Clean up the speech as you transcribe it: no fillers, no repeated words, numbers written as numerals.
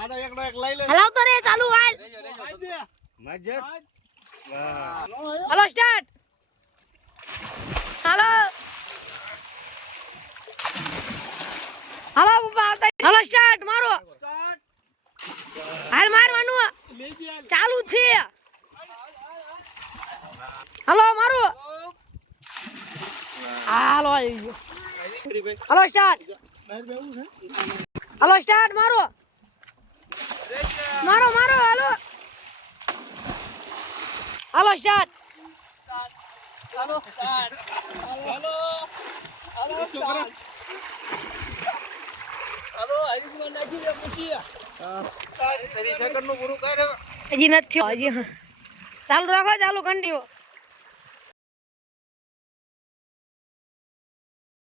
આનો એકડો એક લઈ લે. હલાવ તો રે ચાલુ હાલ. મજત. Hello start. હલો. હલો બાપા આવતા. હલો સ્ટાર્ટ મારો. હાલ મારવાનું. ચાલુ છે. હલો મારું. હાલો આવી ગયો. Hello start. હલો સ્ટાર્ટ મારો. મારો મારો હાલો. હાલો સ્ટાર્ટ. હાલો સ્ટાર્ટ. હાલો હાલો સ્ટાર્ટ. હાલો હરીશમાં નાખી દે પૂછી. 30 સેકન્ડ નું પૂરું કર. હજી નથી હજી ચાલુ રાખો ચાલુ કન્ટિન્યુ.